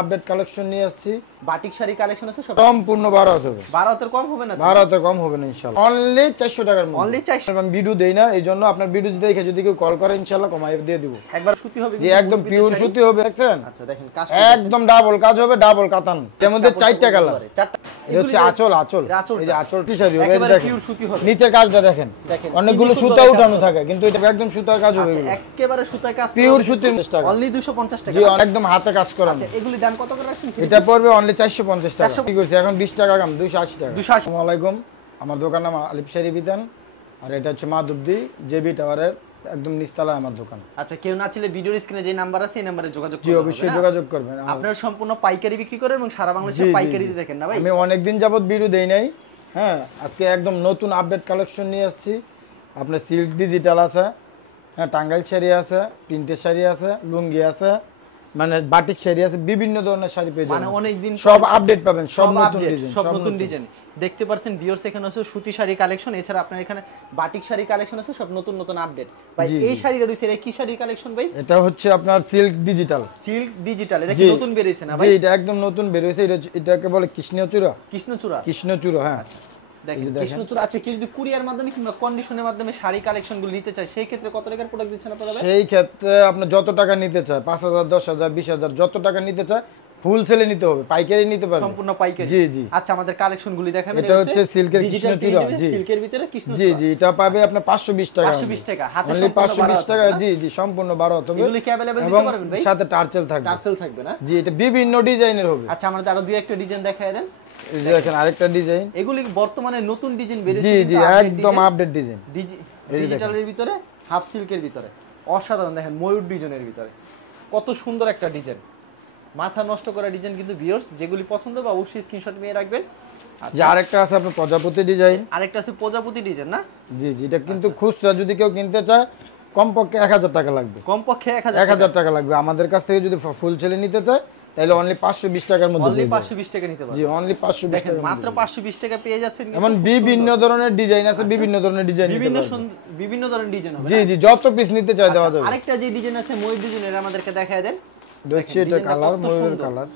Update collection নিয়ে আসছি। Batik sari collection আছে সব সম্পূর্ণ 12 হাত হবে। 12 হাতের কম হবে না? 12 হাতের কম হবে না ইনশাআল্লাহ। অনলি 400 টাকার মধ্যে। অনলি 400। আমি ভিডিও দেই না, এইজন্য আপনার ভিডিও দেখে যদি কেউ কল করে ইনশাআল্লাহ কমাই দিয়ে দিব। একবার সুতি হবে জি, একদম পিওর সুতি হবে, দেখছেন? আচ্ছা দেখেন কাজ একদম ডাবল কাজ হবে, ডাবল কাতান। এর মধ্যে 4টা কালার। এটা হচ্ছে আঁচল। এই যে আঁচল টি শাড়ি হবে, একেবারে দেখেন পিওর সুতি হবে। নিচের কাজটা দেখেন, অনেকগুলো সুতা উঠানো থাকে, কিন্তু এটা একদম সুতার কাজ হবে। একেবারে সুতায় কাজ, পিওর সুতির টাকা। অনলি 250 টাকা। জি, একদম হাতে কাজ করা। আচ্ছা এগুলি দাম কত করে রাখছেন? এটা পড়বে অনলি 450 টাকা। কি করছে এখন 20 টাকা কম, 280 টাকা। 280। আসসালামু আলাইকুম, আমার দোকান নাম আলিফ শাড়ি বিতান, আর এটা হচ্ছে মাধবদী জেবি টাওয়ারের একদম নিচতলায় আমার দোকান। আচ্ছা কেউ না চাইলে ভিডিওর স্ক্রিনে যে নাম্বার আছে এই নম্বরে যোগাযোগ করবেন। জি অবশ্যই যোগাযোগ করবেন। আপনারা সম্পূর্ণ পাইকারি বিক্রি করেন এবং সারা বাংলাদেশে পাইকারিতে দেখেন না ভাই? আমি অনেক দিন যাবত ভিডিও দেই নাই। হ্যাঁ, আজকে একদম নতুন আপডেট কালেকশন নিয়ে আসছি। আপনার সিল্ক ডিজিটাল আছে, হ্যাঁ টাঙ্গাইল শাড়ি আছে, প্রিন্টের শাড়ি আছে, লুঙ্গি আছে, মানে বাটিক শাড়ি আছে, বিভিন্ন ধরনের শাড়ি পেয়ে যাবেন। মানে অনেক দিন সব আপডেট পাবেন, সব নতুন ডিজাইন, সব নতুন ডিজাইন দেখতে পারছেন ভিউয়ার্স। এখানে আছে সুতি শাড়ি কালেকশন, এছাড়া আপনার এখানে বাটিক শাড়ি কালেকশন আছে, সব নতুন নতুন আপডেট ভাই। এই শাড়িটা রইছে কি শাড়ি কালেকশন ভাই? এটা হচ্ছে আপনার সিল্ক ডিজিটাল। সিল্ক ডিজিটাল, এটা কি নতুন বের হইছে না ভাই? জি, এটা একদম নতুন বের হইছে। এটাকে বলে কৃষ্ণচূড়া। কৃষ্ণচূড়া, হ্যাঁ দেখেন কৃষ্ণচূড়া। আচ্ছা কি যদি কুরিয়ার মাধ্যমে কিংবা কন্ডিশনের মাধ্যমে শাড়ি কালেকশনগুলো নিতে চায় সেই ক্ষেত্রে কত টাকার প্রোডাক্ট দিচ্ছেন আপনারা? সেই ক্ষেত্রে আপনি যত টাকা নিতে চায়, 5000, 10000, 20000, যত টাকা নিতে চায় ফুল সেলে নিতে হবে, পাইকারি নিতে পারবে, সম্পূর্ণ পাইকারি। জি জি। আচ্ছা আমাদের কালেকশনগুলি দেখাবেন। এটা হচ্ছে সিল্কের কৃষ্ণচূড়া। জি, সিল্কের ভিতরে কৃষ্ণচূড়া। জি জি, এটা পাবে আপনার 520 টাকা। 520 টাকা হাতে অনলি 520 টাকা। জি জি, সম্পূর্ণ 12 হবে। এগুলি কি अवेलेबल দিতে পারবেন ভাই? সাথে টার্সেল থাকবে। টার্সেল থাকবে না? জি, এটা বিভিন্ন ডিজাইনের হবে। আচ্ছা আমাদের আরো দুই একটা ডিজাইন দেখায় দেন। এই যে দেখেন আরেকটা ডিজাইন। এগুলি বর্তমানে নতুন ডিজাইন বেরিয়েছে। জি জি, একদম আপডেট ডিজাইন। ডিজিটালের ভিতরে, হাফ সিল্কের ভিতরে অসাধারণ। দেখেন ময়ূর ডিজাইনের ভিতরে কত সুন্দর একটা ডিজাইন, মাথা নষ্ট করা ডিজাইন। কিন্তু ভিউয়ার্স যেগুলি পছন্দ হবে অবশ্যই স্ক্রিনশট নিয়ে রাখবেন। যে আরেকটা আছে আপনার প্রজাপতি ডিজাইন। আরেকটা আছে প্রজাপতি ডিজাইন না? জি জি, এটা কিন্তু খুচরা যদি কেউ কিনতে চায় কমপক্ষে 1000 টাকা লাগবে। কমপক্ষে 1000 টাকা লাগবে। আমাদের কাছ থেকে যদি ফুল সেলে নিতে চায় তাহলে অনলি 520 টাকার মধ্যে। অনলি 520 টাকা নিতে পারবেন। জি, অনলি 520 টাকা। মাত্র 520 টাকা পেয়ে যাচ্ছেন। এমন বিভিন্ন ধরনের ডিজাইন আছে, বিভিন্ন ধরনের ডিজাইন বিভিন্ন ধরনের ডিজাইন হবে। জি জি, যত পিস নিতে চায় দেওয়া যাবে। আরেকটা যে ডিজাইন আছে ময়ূর ডিজাইনের, আমাদেরকে দেখায় দেন। দেখছি এটা কালার, ময়ূর কালার।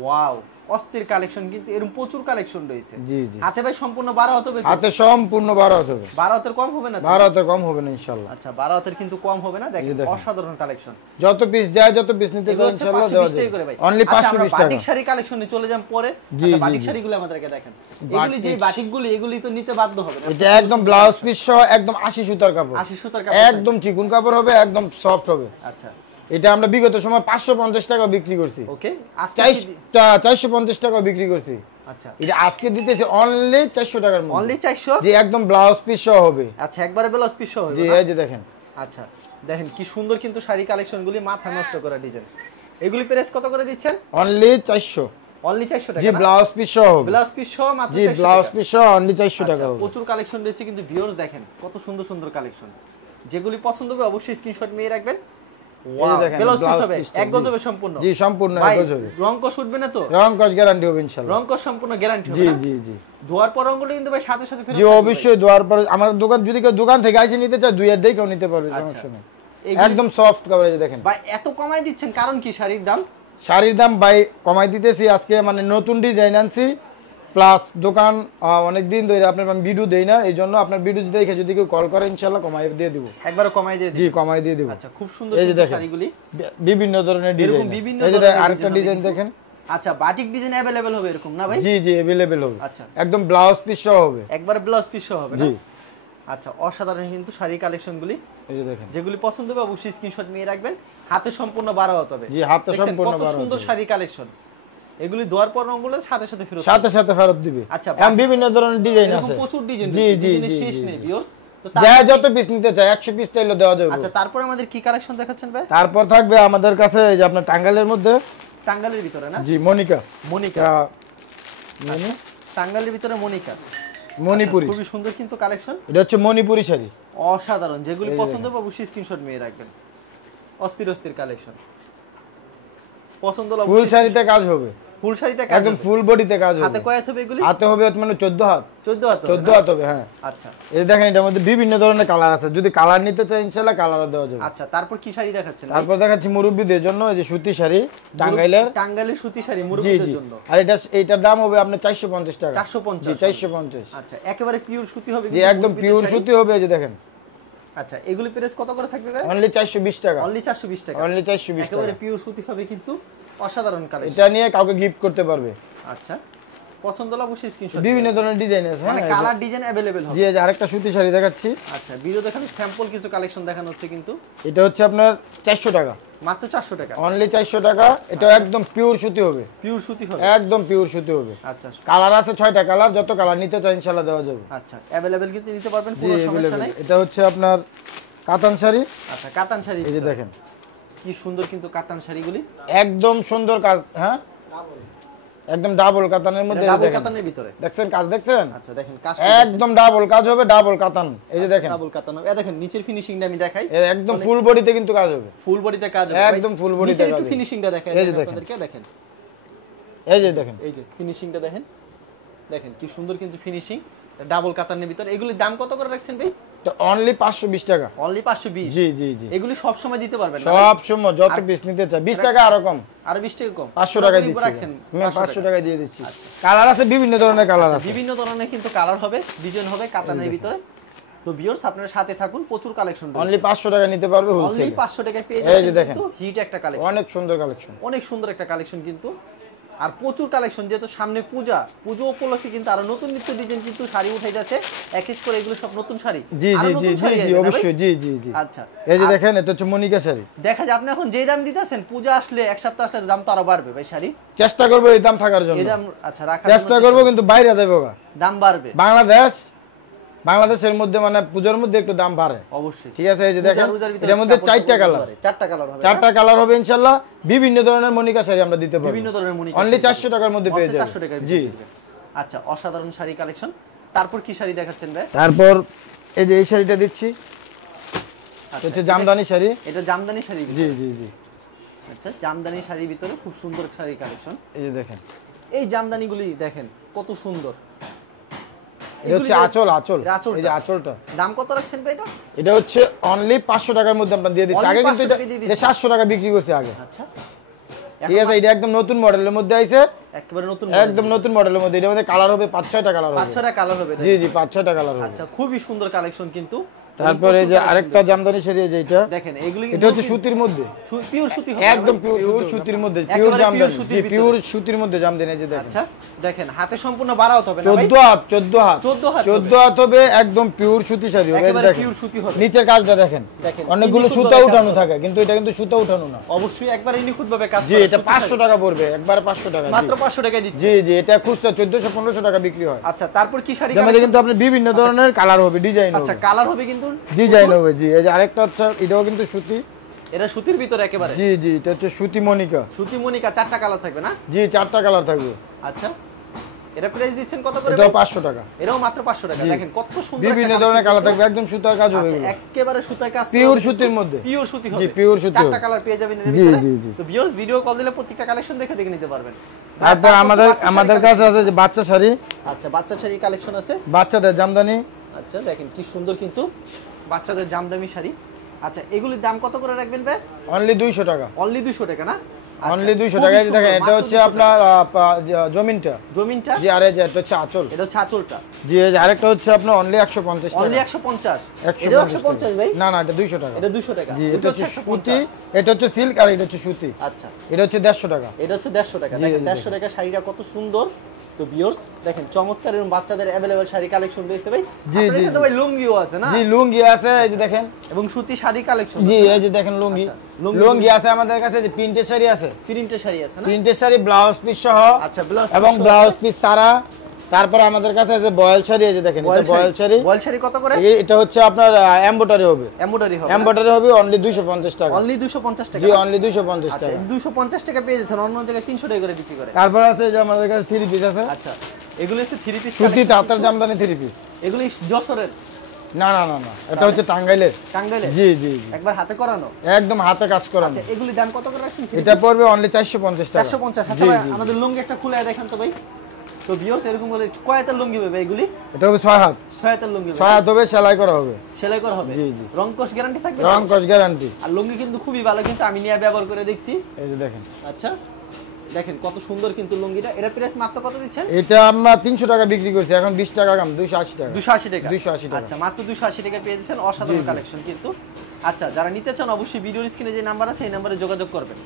ওয়াও, অস্থির কালেকশন। কিন্তু এরকম প্রচুর কালেকশন রয়েছে। জি জি, হাতে ভাই সম্পূর্ণ 12 হাত হবে? হাতে সম্পূর্ণ 12 হাত হবে। 12 হাতের কম হবে না? 12 হাতের কম হবে না ইনশাআল্লাহ। আচ্ছা 12 হাতের কিন্তু কম হবে না। দেখেন অসাধারণ কালেকশন। যত পিস যায়, যত পিস নিতে চায় ইনশাআল্লাহ দেওয়া যাবে। অনলি 520 টাকা। বাটিক শাড়ি কালেকশনে চলে যান পরে। আচ্ছা বাটিক শাড়িগুলো আমাদেরকে দেখেন। এগুলি যে বাটিকগুলি এগুলি তো নিতে বাধ্য হবে না। এটা একদম ব্লাউজ পিস সহ একদম 80 সুতার কাপড়। 80 সুতার কাপড়, একদম চিকন কাপড় হবে, একদম সফট হবে। আচ্ছা এটা আমরা বিগত সময় 550 টাকা বিক্রি করছি। ওকে, 450 টাকা বিক্রি করছি। আচ্ছা এটা আজকে দিতেছি অনলি 400 টাকার মধ্যে। অনলি 400? জি, একদম ব্লাউজ পিস সহ হবে। আচ্ছা একবারে ব্লাউজ পিস সহ হবে? জি, এই যে দেখেন। আচ্ছা দেখেন কি সুন্দর কিন্তু শাড়ি কালেকশনগুলি, মাথা নষ্ট করা ডিজাইন। এগুলি প্রাইস কত করে দিচ্ছেন? অনলি 400। অনলি 400 টাকা? জি, ব্লাউজ পিস সহ হবে। ব্লাউজ পিস সহ মাত্র 400 টাকা? জি, ব্লাউজ পিস সহ অনলি 400 টাকা হবে। প্রচুর কালেকশন রয়েছে কিন্তু ভিউয়ার্স দেখেন কত সুন্দর সুন্দর কালেকশন। যেগুলি পছন্দ হবে অবশ্যই স্ক্রিনশট নিয়ে রাখবেন। ওয়াও, ব্লাউজ পিস হবে এক গজ হবে সম্পূর্ণ? জি, সম্পূর্ণ এক গজ হবে। রং কস উঠবে না তো? রং কস গ্যারান্টি হবে ইনশাআল্লাহ। রং কস সম্পূর্ণ গ্যারান্টি হবে? জি জি জি। ধোয়ার পর রংগুলো কিন্তু ভাই সাথে সাথে ফেরত? জি অবশ্যই, ধোয়ার পর আমার দোকান যদি কেউ দোকান থেকে এসে নিতে চায় 2 এর দেখেও নিতে পারবে, সমস্যা নেই। একদম সফট কাপড়। দেখেন ভাই এত কমাই দিচ্ছেন কারণ কি? শাড়ির দাম? শাড়ির দাম ভাই কমাই দিতেছি আজকে, মানে নতুন ডিজাইন আনছি, প্লাস দোকান অনেক দিন ধরে আপনার আমি ভিডিও দেই না, এইজন্য আপনার ভিডিও দেখে যদি কেউ কল করে ইনশাআল্লাহ কমাই দিয়ে দিব। একবারে কমাই দিয়ে? জি, কমাই দিয়ে দিব। আচ্ছা খুব সুন্দর এই যে দেখেন শাড়িগুলি, বিভিন্ন ধরনের ডিজাইন। এই যে আরেকটা ডিজাইন দেখেন। আচ্ছা বাটিক ডিজাইন अवेलेबल হবে এরকম না ভাই? জি জি, अवेलेबल হবে। আচ্ছা একদম ব্লাউজ পিস সহ হবে। একবারে ব্লাউজ পিস সহ হবে না? জি। আচ্ছা অসাধারণ কিন্তু শাড়ি কালেকশনগুলি। এই যে দেখেন, যেগুলি পছন্দ হবে অবশ্যই স্ক্রিনশট নিয়ে রাখবেন। হাতে সম্পূর্ণ 12 হাত হবে? জি, হাতে সম্পূর্ণ 12 কত সুন্দর শাড়ি কালেকশন। এগুলি ধোয়ার পর রংগুলো সাথে সাথে ফেরত? সাথে সাথে ফেরত দিবে। আচ্ছা এবং বিভিন্ন ধরনের ডিজাইন আছে, প্রচুর ডিজাইন। জি জি জি, শেষ নেই ভিউয়ার্স। তো যা যত পিস নিতে চায় 100 পিস চাইলে দেওয়া যাবে। আচ্ছা তারপর আমাদের কি কালেকশন দেখাচ্ছেন ভাই? তারপর থাকবে আমাদের কাছে এই যে আপনার টাঙ্গাইলের মধ্যে, টাঙ্গাইলের ভিতরে না? জি, মনিকা। টাঙ্গাইলের ভিতরে মনিকা, মণিপুরি। খুবই সুন্দর কিন্তু কালেকশন। এটা হচ্ছে মণিপুরি শাড়ি, অসাধারণ। যেগুলি পছন্দ হবে অবশ্যই স্ক্রিনশট নিয়ে রাখবেন। অস্থির অস্থির কালেকশন পছন্দ হলে ফুল শাড়িতে কাজ হবে। ফুল শাড়িতে কাজ একদম হবে। ফুল বডিতে কাজ হবে। হাতে কয় হাত হবে এগুলি? হাতে হবে মানে 14 হাত। 14 হাত হবে 14 না? হাত হবে, হ্যাঁ। আচ্ছা এই দেখেন এটার মধ্যে বিভিন্ন ধরনের কালার আছে, যদি কালার নিতে চাই ইনশাআল্লাহ কালারও দেওয়া যাবে। আচ্ছা, তারপর কি শাড়ি দেখাচ্ছেন ভাই? তারপর দেখাচ্ছি মুরব্বিদের জন্য এই যে সুতি শাড়ি টাঙ্গাইলের। টাঙ্গাইলের সুতি শাড়ি জি মুরব্বিদের জি। জন্য। আর এইটার দাম হবে আপনার 450 টাকা। 450 জি 450। আচ্ছা, একেবারে পিওর সুতি হবে জি কিন্তু একদম মুরব্বিদের পিওর শাড়ি। সুতি হবে, এই যে দেখেন। আচ্ছা, এগুলি প্রাইস কত করে থাকবে ভাই? অনলি 420 টাকা। অনলি 420 টাকা। অনলি 420 টাকা। একেবারে পিওর সুতি হবে কিন্তু অসাধারণ কালেকশন। এটা নিয়ে কাউকে গিফট করতে পারবে। আচ্ছা, পছন্দ হলে অবশ্যই স্ক্রিনশট বিভিন্ন ধরনের ডিজাইন আছে, মানে হ্যাঁ। কালার ডিজাইন अवेलेबल হবে। জি এই যে আরেকটা সুতি শাড়ি দেখাচ্ছি। আচ্ছা, ভিডিও দেখানো স্যাম্পল কিছু কালেকশন দেখানো হচ্ছে কিন্তু এটা হচ্ছে আপনার 400 টাকা। মাত্র 400 টাকা। অনলি 400 টাকা। এটা একদম পিওর সুতি হবে। পিওর সুতি হবে। একদম পিওর সুতি হবে। আচ্ছা কালার আছে 6টা কালার, যত কালার নিতে চাই ইনশাআল্লাহ দেওয়া যাবে। আচ্ছা, अवेलेबल কিন্তু নিতে পারবেন, জি কোনো সমস্যা available। নাই। এটা হচ্ছে আপনার কাতান শাড়ি। আচ্ছা, কাতান শাড়ি এই যে দেখেন কি সুন্দর কিন্তু কাতান শাড়িগুলি। একদম সুন্দর কাজ, হ্যাঁ একদম ডাবল কাতানের মধ্যে, এই যে ডাবল দেখেন। কাতানের ভিতরে। দেখছেন কাজ, দেখছেন? আচ্ছা, দেখেন কাজ একদম ডাবল কাজ হবে, ডাবল কাতান, এই যে দেখেন। ডাবল কাতান। এই দেখেন নিচের ফিনিশিংটা আমি দেখাই। একদম ফুল বডিতে কিন্তু কাজ হবে। ফুল বডিতে কাজ হবে। একদম full body তে নিচের কাজ একটু হবে। ফিনিশিংটা দেখাই এই যে দেখেন। আপনাদেরকে দেখেন। এই যে দেখেন এই যে ফিনিশিংটা দেখেন। দেখেন কি সুন্দর কিন্তু ফিনিশিং। ডাবল কাতানের ভিতরে। এগুলির দাম কত করে রাখছেন ভাই? এটা অনলি 520 টাকা। অনলি 520। জি জি জি। এগুলি সব সময় দিতে পারবেন না ভাই? সব সময় যত পিস নিতে চাই 20 টাকা আরো কম। আর 20 টাকা কম। 500 টাকায় পুরোপুরি দিচ্ছি। রাখছেন, আমি 500 টাকা। টাকায় দিয়ে দিচ্ছি। কালার আছে, বিভিন্ন ধরনের কালার আছে। বিভিন্ন ধরনের কিন্তু কালার হবে, ডিজাইন হবে কাতানের ভিতরে। তো ভিউয়ার্স আপনারা সাথে থাকুন, প্রচুর কালেকশন রয়েছে। অনলি 500 টাকা নিতে পারবে অনলি হোলসেল। 500 টাকায় পেয়ে এই যে যাচ্ছেন দেখেন। কিন্তু হিট একটা কালেকশন। অনেক সুন্দর কালেকশন। অনেক সুন্দর একটা কালেকশন কিন্তু। আর প্রচুর কালেকশন, যেহেতু সামনে পূজা, পুজো উপলক্ষে কিন্তু আরো নতুন নিত্য ডিজাইন কিন্তু শাড়ি উঠাই যাচ্ছে। এক এক করে এগুলো সব নতুন শাড়ি। জি আরো জি জি নতুন জি শাড়ি জি আসবে না ভাই? অবশ্যই, জি জি জি। আচ্ছা, এই যে দেখেন এটা হচ্ছে মনিকা শাড়ি। দেখা যায় আপনি এখন যে দাম দিতেছেন, পূজা আসলে এক সপ্তাহ আসলে দাম তো আরো বাড়বে ভাই শাড়ি। চেষ্টা করবো এই দাম থাকার জন্য। এই দাম আচ্ছা রাখার চেষ্টা জন্য করবো, কিন্তু বাইরে দেবো গা। দাম বাড়বে বাংলাদেশের মধ্যে মানে পূজার মধ্যে একটু দাম বাড়ে অবশ্যই। ঠিক আছে। এই যে দেখেন রোজার ভিতরে এটার মধ্যে কাপড় 4টা কালার। বাড়ে। 4টা কালার হবে। 4টা কালার হবে ইনশাআল্লাহ। বিভিন্ন ধরনের মনিকা শাড়ি আমরা দিতে পারবো। বিভিন্ন ধরনের মনিকা অনলি শাড়ি 400 টাকার মধ্যে পেয়ে মাত্র যাবেন। 400 টাকার জি। ভিতরে দিবেন। আচ্ছা, অসাধারণ শাড়ি কালেকশন। তারপর কি শাড়ি দেখাচ্ছেন ভাই? তারপর এই যে এই শাড়িটা দিচ্ছি, আচ্ছা, হচ্ছে জামদানি শাড়ি। এটা জামদানি শাড়ি। জি জি জি। আচ্ছা, জামদানি শাড়ির ভিতরে খুব সুন্দর শাড়ি কালেকশন। এই যে দেখেন এই জামদানিগুলি দেখেন কত সুন্দর। এটা হচ্ছে আঁচল, আঁচল। এটা আঁচলটা। এই যে আঁচলটা, দাম কত রাখছেন ভাই এটা? এটা হচ্ছে অনলি 500 টাকার মধ্যে আমরা দিয়ে দিচ্ছি। Only আগে কিন্তু 500 এটা টাকায় দিয়ে এটা 700 টাকা বিক্রি করছে আগে। আচ্ছা, ঠিক আছে। এটা একদম নতুন মডেলের মধ্যে আইছে, একেবারে নতুন একদম নতুন মডেলের মধ্যে। এটার মধ্যে কালার হবে 5-6টা কালার হবে। 5-6টা কালার হবে এটা। জি জি 5-6টা কালার হবে। আচ্ছা, খুবই সুন্দর কালেকশন কিন্তু। তারপরে এই যে আরেকটা জামদানি শাড়ি, এই যে এটা দেখেন এগুলি এটা হচ্ছে সুতির মধ্যে, পিওর সুতি হবে। একদম পিওর সুতির মধ্যে, পিওর জামদানি। জি পিওর সুতির মধ্যে জামদানি। এই যে দেখেন। আচ্ছা, দেখেন হাতে সম্পূর্ণ বাড়া হতে হবে না ভাই? 14 হাত, 14 হাত, 14 হাত 14 হাত হবে, একদম পিওর সুতি শাড়ি হবে। এই যে একেবারে দেখেন পিওর সুতি হবে। নিচের কাজটা দেখেন, দেখেন, অনেকগুলো কি সুতা সুন্দর উঠানো কাজ থাকে, কিন্তু এটা কিন্তু সুতা উঠানো না। অবশ্যই একবারে নিখুঁত ভাবে কাজ জি করা, এটা সুতি 500 শাড়ি। টাকা পড়বে, একবারে 500 টাকা। জি। মাত্র 500 টাকায় দিচ্ছি। জি জি এটা খুচরা 1400-1500 টাকা বিক্রি হয়। আচ্ছা, তারপর কি শাড়ি এর মধ্যে কিন্তু আপনার বিভিন্ন ধরনের কালার হবে, ডিজাইন আচ্ছা, হবে, কালার হবে কিন্তু ডিজাইন হবে। জি এই যে আরেকটা হচ্ছে, এটাও কিন্তু সুতি। এটা সুতির ভিতরে একেবারে। জি জি এটা হচ্ছে সুতি মনিকা। সুতি মনিকা 4টা কালার থাকবে না? জি 4টা কালার থাকবে। আচ্ছা, এটা প্রাইস দিচ্ছেন কত করে এটাও ভাই? 500 টাকা। এটাও মাত্র 500 টাকা। জি। দেখেন কত সুন্দর বিভিন্ন একটা ধরনের collection কালার কিন্তু। থাকবে, একদম সুতার কাজ হবে আচ্ছা, এগুলো। একেবারে সুতায় কাজ পিওর সুতির মধ্যে। পিওর সুতি হবে। জি, পিওর সুতি 4টা হবে। কালার পেয়ে যাবেন এর জি, ভিতরে। জি, জি। তো ভিউয়ার্স ভিডিও কল দিলে প্রত্যেকটা কালেকশন দেখে দেখে নিতে পারবেন। তারপর আমাদের কাছে আছে যে বাচ্চা শাড়ি, আচ্ছা, বাচ্চা শাড়ি কালেকশন আছে। বাচ্চাদের জামদানি। আচ্ছা, দেখেন কি সুন্দর কিন্তু বাচ্চাদের জামদানি শাড়ি। আচ্ছা, এগুলির দাম কত করে রাখবেন ভাই? অনলি 200 টাকা। অনলি 200 টাকা না? আচ্ছা, অনলি 200 খুবই টাকা। এই যে সুন্দর, দেখেন এটা মাত্র হচ্ছে 200 আপনার জমিনটা। জমিনটা। জি আর এই যে এটা হচ্ছে আঁচল। এটা হচ্ছে আঁচলটা। জি এই যে আরেকটা হচ্ছে আপনার অনলি 150 টাকা। অনলি 150। 150 এটাও 150 ভাই? না না এটা 200 টাকা। এটা 200 টাকা। জি এটা দুটো হচ্ছে 150 সুতি, এটা হচ্ছে সিল্ক, আর এটা হচ্ছে সুতি। আচ্ছা, এটা হচ্ছে 150 টাকা। এটা হচ্ছে 150 টাকা। জি, দেখেন জি, 150 টাকা শাড়িটা কত সুন্দর। তো ভিউয়ার্স দেখেন চমৎকার এবং বাচ্চাদের अवेलेबल শাড়ি কালেকশন রয়েছে ভাই। জি, আপনার জি, এখানে তো ভাই লুঙ্গিও আছে না? জি লুঙ্গি আছে, এই যে দেখেন। এবং সুতি শাড়ি কালেকশন। জি এই যে দেখেন লুঙ্গি। আচ্ছা, লুঙ্গি। লুঙ্গি আছে আমাদের কাছে, যে প্রিন্টের শাড়ি আছে, প্রিন্টের শাড়ি আছে না? প্রিন্টের শাড়ি ব্লাউজ পিস সহ। আচ্ছা, ব্লাউজ এবং ব্লাউজ পিস সারা। তারপর আমাদের কাছে আছে বয়েল শাড়ি, এই যে দেখেন এটা বয়েল শাড়ি। বয়েল শাড়ি কত করে? এটা হচ্ছে আপনার এমব্রয়ডারি হবে। এমব্রয়ডারি হবে। এমব্রয়ডারি হবে অনলি 250 টাকা। অনলি 250 টাকা। জি অনলি 250 আচ্ছা, টাকা। 250 টাকা পেয়ে যাচ্ছেন, অন্য জায়গায় 300 টাকা করে বিক্রি করে। তারপর আছে যে আমাদের কাছে 3 পিস আছে। আচ্ছা, এগুলো হচ্ছে 3 পিস সুতি তাঁতের জামদানি 3 পিস। এগুলো যশোরের। না না না না, এটা হচ্ছে টাঙ্গাইলের। টাঙ্গাইলের? জি জি জি, একবার হাতে করানো? একদম হাতে কাজ করানো। আচ্ছা, এগুলি দাম কত করে রাখছেন? এটা পড়বে অনলি 450 টাকা। 450। আচ্ছা জি ভাই, জি, আমাদের লুঙ্গি একটা খুলে দেখান তো ভাই। তো ভিউয়ার্স, এরকম বলে কয় হাতের লুঙ্গি হবে এগুলি? এটা হবে 6 হাত। 6 হাতের লুঙ্গি হবে? 6 হাত হবে, সেলাই করা হবে। সেলাই করা হবে? জি জি। রং কস গ্যারান্টি থাকবে? রং কস গ্যারান্টি। আর লুঙ্গি কিন্তু খুবই ভালো, কিন্তু আমি নিয়ে ব্যবহার করে দেখছি। এই যে দেখেন। আচ্ছা, দেখেন কত সুন্দর কিন্তু লুঙ্গিটা। এটা প্রাইস মাত্র কত দিচ্ছেন? এটা আমরা 300 টাকা বিক্রি করছি, এখন 20 টাকা কম, 280 টাকা। 280 টাকা? 280 টাকা। আচ্ছা, মাত্র 280 টাকা পেয়ে যাচ্ছেন। অসাধারণ কালেকশন কিন্তু। আচ্ছা, যারা নিতে চান অবশ্যই ভিডিওর স্ক্রিনে যে নাম্বার আছে এই নাম্বারে যোগাযোগ করবেন।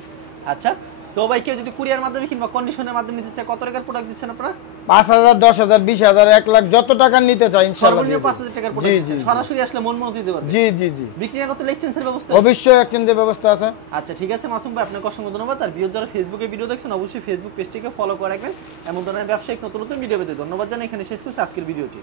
আচ্ছা, তো ভাই কেউ যদি কুরিয়ার মাধ্যমে কিংবা কন্ডিশনের মাধ্যমে নিতে চায়, কত টাকার প্রোডাক্ট দিচ্ছেন আপনারা? 5000, 10000, 20000, 1 লাখ যত টাকার নিতে চাই ইনশাআল্লাহ। সর্বনিম্ন 5000 টাকার জি প্রোডাক্ট জি দিচ্ছেন। সরাসরি আসলে মন মতো দিতে পারবেন। জি জি জি। বিক্রি না করতে লাইসেন্সের ব্যবস্থা আছে? অবশ্যই এক্সচেঞ্জের ব্যবস্থা আছে। আচ্ছা, ঠিক আছে মাসুম ভাই, আপনাকে অসংখ্য ধন্যবাদ। আর ভিডিও যারা ফেসবুকে ভিডিও দেখছেন অবশ্যই ফেসবুক পেজটিকে ফলো করে রাখবেন। এমন ধরনের ব্যবসায়িক নতুন নতুন ভিডিও পেতে ধন্যবাদ জানাই। এখানে শেষ করছি আজকের ভিডিওটি।